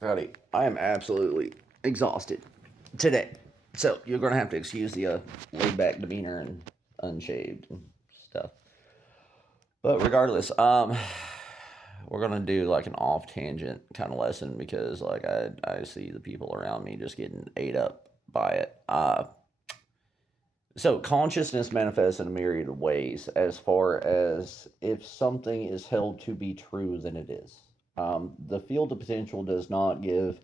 Howdy. I am absolutely exhausted today. So you're going to have to excuse the laid back demeanor and unshaved and stuff. But regardless, we're going to do like an off tangent kind of lesson because like I see the people around me just getting ate up by it. So consciousness manifests in a myriad of ways as far as if something is held to be true, then it is. The field of potential does not give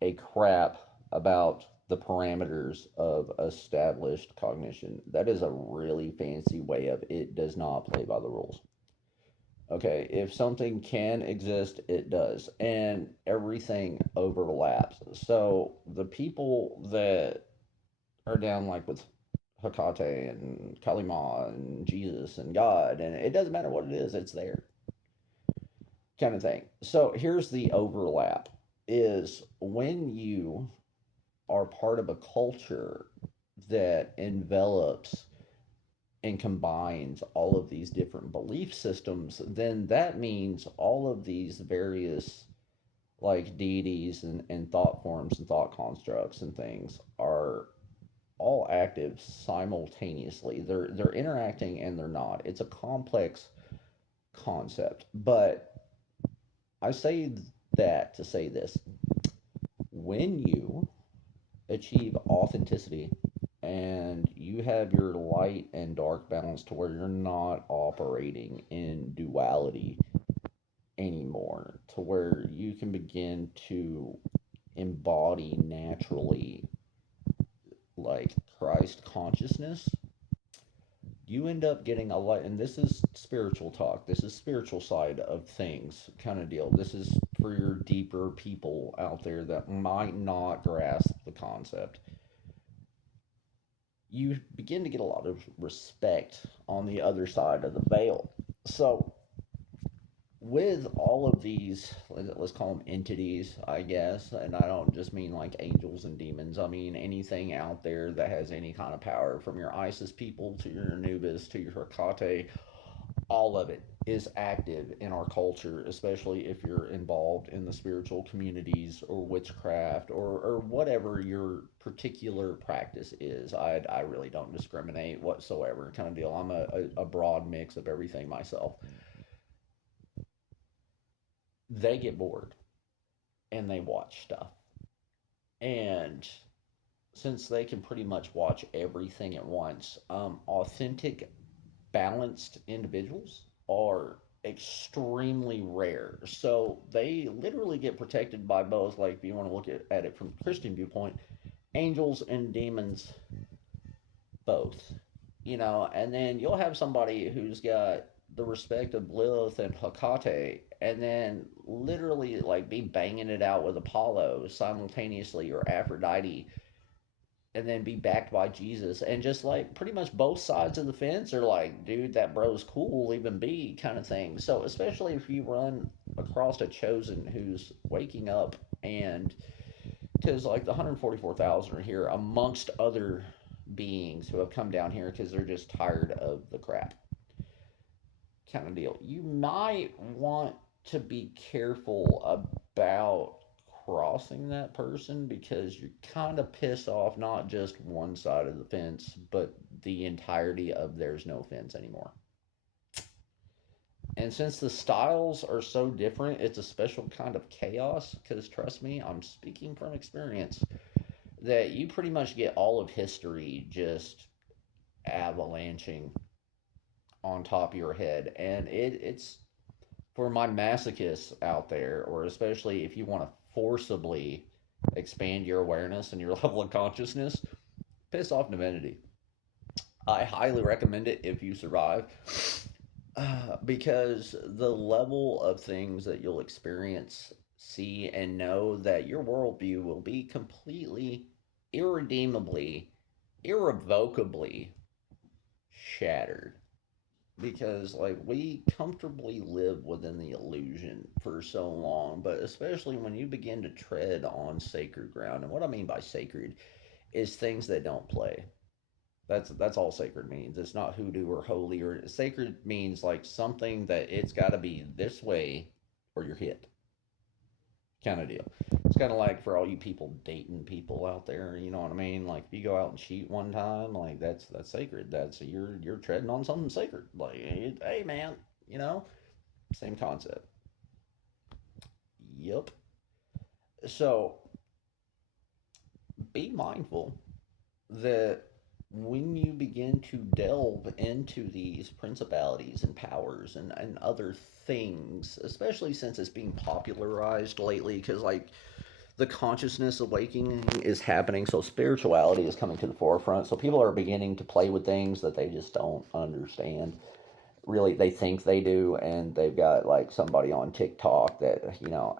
a crap about the parameters of established cognition. That is a really fancy way of it does not play by the rules. Okay, if something can exist, it does, and everything overlaps. So the people that are down like with Hecate and Kalima and Jesus and God, and it doesn't matter what it is, it's there kind of thing. So here's the overlap is when you are part of a culture that envelops and combines all of these different belief systems, then that means all of these various like deities and thought forms and thought constructs and things are all active simultaneously. They're interacting and they're not. It's a complex concept, but I say that to say this: when you achieve authenticity and you have your light and dark balance to where you're not operating in duality anymore, to where you can begin to embody naturally like Christ consciousness, you end up getting a lot. And this is spiritual talk, this is spiritual side of things kind of deal. This is for your deeper people out there that might not grasp the concept. You begin to get a lot of respect on the other side of the veil. So, with all of these, let's call them entities, I guess, and I don't just mean like angels and demons, I mean anything out there that has any kind of power, from your Isis people to your Anubis to your Hecate, all of it is active in our culture, especially if you're involved in the spiritual communities or witchcraft or whatever your particular practice is. I really don't discriminate whatsoever, kind of deal. I'm a broad mix of everything myself. They get bored and they watch stuff. And since they can pretty much watch everything at once, authentic, balanced individuals are extremely rare. So they literally get protected by both, like if you want to look at it from a Christian viewpoint, angels and demons both. And then you'll have somebody who's got the respect of Lilith and Hecate, and then literally like be banging it out with Apollo simultaneously or Aphrodite, and then be backed by Jesus. And just like pretty much both sides of the fence are like, dude, that bro's cool, leave him be, kind of thing. So, especially if you run across a chosen who's waking up, and because like the 144,000 are here amongst other beings who have come down here because they're just tired of the crap kind of deal. You might want to be careful about crossing that person because you're kind of pissed off not just one side of the fence, but the entirety of there's no fence anymore. And since the styles are so different, it's a special kind of chaos because trust me, I'm speaking from experience that you pretty much get all of history just avalanching on top of your head. And it's for my masochists out there, or especially if you want to forcibly expand your awareness and your level of consciousness, piss off divinity. I highly recommend it if you survive, because the level of things that you'll experience, see, and know that your worldview will be completely, irredeemably, irrevocably shattered, because like we comfortably live within the illusion for so long, but especially when you begin to tread on sacred ground. And what I mean by sacred is things that don't play. That's all sacred means. It's not hoodoo or holy, or sacred means like something that it's got to be this way or you're hit kind of deal. It's kind of like for all you people dating people out there, you know what I mean? Like if you go out and cheat one time, like that's sacred. That's you're treading on something sacred. Like hey man, you know, same concept. Yep. So be mindful that when you begin to delve into these principalities and powers and other things, especially since it's being popularized lately, because like the consciousness awakening is happening, so spirituality is coming to the forefront. So people are beginning to play with things that they just don't understand. Really, they think they do, and they've got like somebody on TikTok that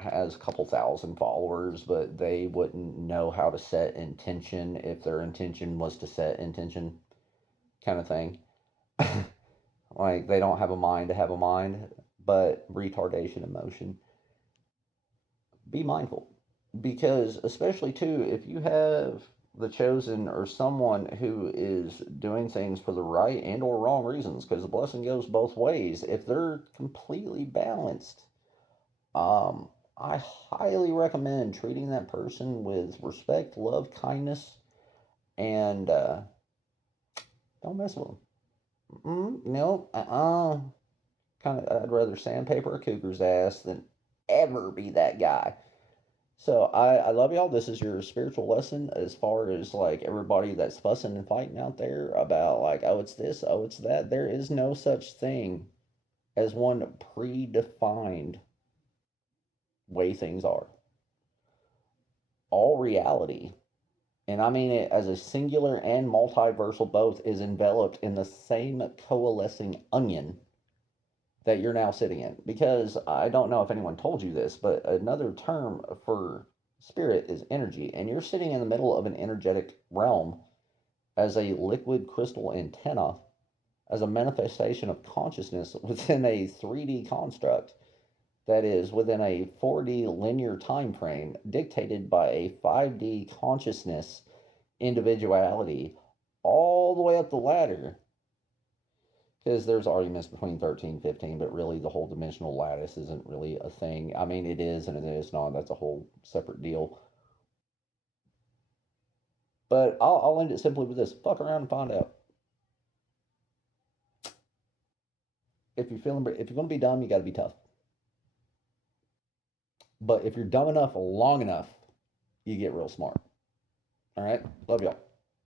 has a couple thousand followers, but they wouldn't know how to set intention if their intention was to set intention, kind of thing. Like they don't have a mind to have a mind, but retardation in motion. Be mindful, because especially too, if you have the chosen or someone who is doing things for the right and or wrong reasons, because the blessing goes both ways, if they're completely balanced, I highly recommend treating that person with respect, love, kindness, and don't mess with them. No, kind of, I'd rather sandpaper a cougar's ass than ever be that guy. So I love y'all. This is your spiritual lesson as far as like everybody that's fussing and fighting out there about like, oh, it's this, oh, it's that. There is no such thing as one predefined way things are. All reality, and I mean it as a singular and multiversal both, is enveloped in the same coalescing onion that you're now sitting in. Because I don't know if anyone told you this, but another term for spirit is energy. And you're sitting in the middle of an energetic realm as a liquid crystal antenna, as a manifestation of consciousness within a 3D construct that is within a 4D linear time frame dictated by a 5D consciousness individuality all the way up the ladder, because there's arguments between 13 and 15, but really the whole dimensional lattice isn't really a thing. I mean, it is and it is not. That's a whole separate deal. But I'll end it simply with this: fuck around and find out. If you're going to be dumb, you got to be tough. But if you're dumb enough long enough, you get real smart. All right? Love y'all.